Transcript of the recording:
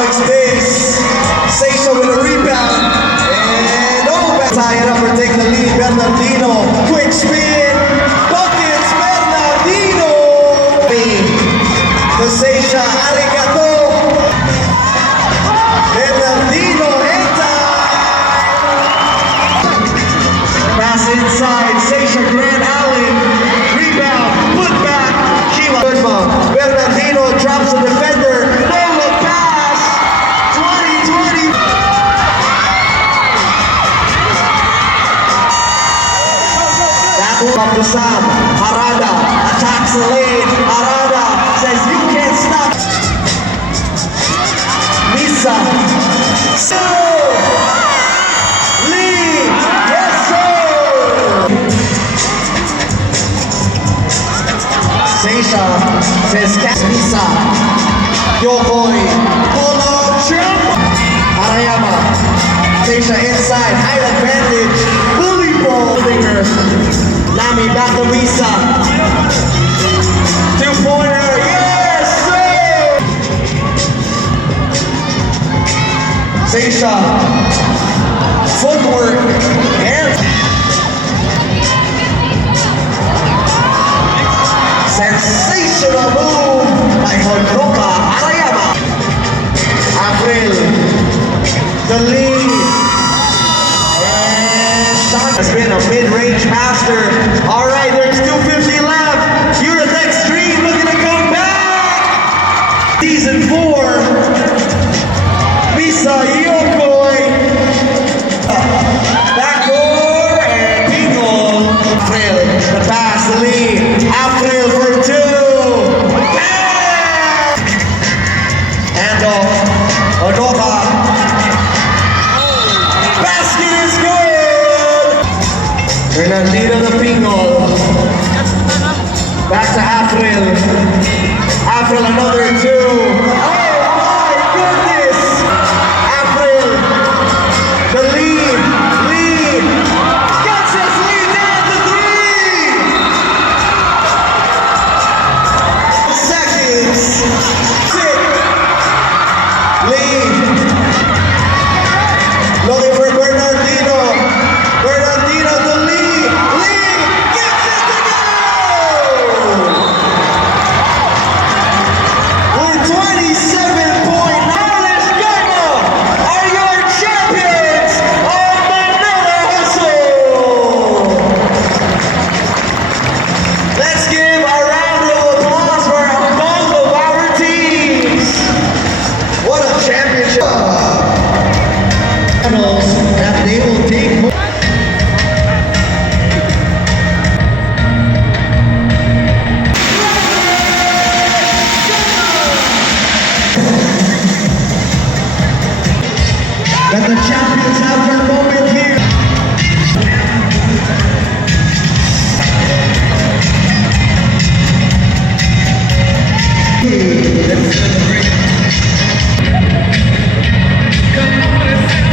allowing space. Seisha with a rebound. And tie it up or take the lead. Bernardino, quick spin. Buckets, Bernardino. To Seisha, arigato. Bernardino, enter. Pass inside, Seisha, Grant Allen. Rebound, put back. Sheila, Bernardino drops the defender. No look pass. 2020. That one from the Sam. Harada attacks the lane. Harada says you can't stop. Misa. So Lee. Yes, sir. Seisha says Misa. Yokoi. Pull up jump. Arayama. Seisha inside. High advantage. Bully ball. Nami back to Misa. Two-pointer. Yes, sir. Seisha. Footwork. And sensational move by Honoka Arayama. April. The lead. And shot has been a mid-range master. All right, there's 2:50 left. Unisex Dream looking to come back. Season 4. Misa Yokoi. Backdoor and Pinol. April, the pass, the lead. April for 2. And Onoka. Basket is good. Fernandino the Pinol. Back to April. April another 2. Oh my goodness. April. The lead. Gets his lead down to 3. Seconds. 6. Lead. Looking for Bernardino. Bernardino to lead. Gets it to go. With 27.9, Gama are your champions of Manila Hustle. Let's give a round of applause for both of our teams. What a championship. That they will take home. That the champions have their moment here. Let's celebrate.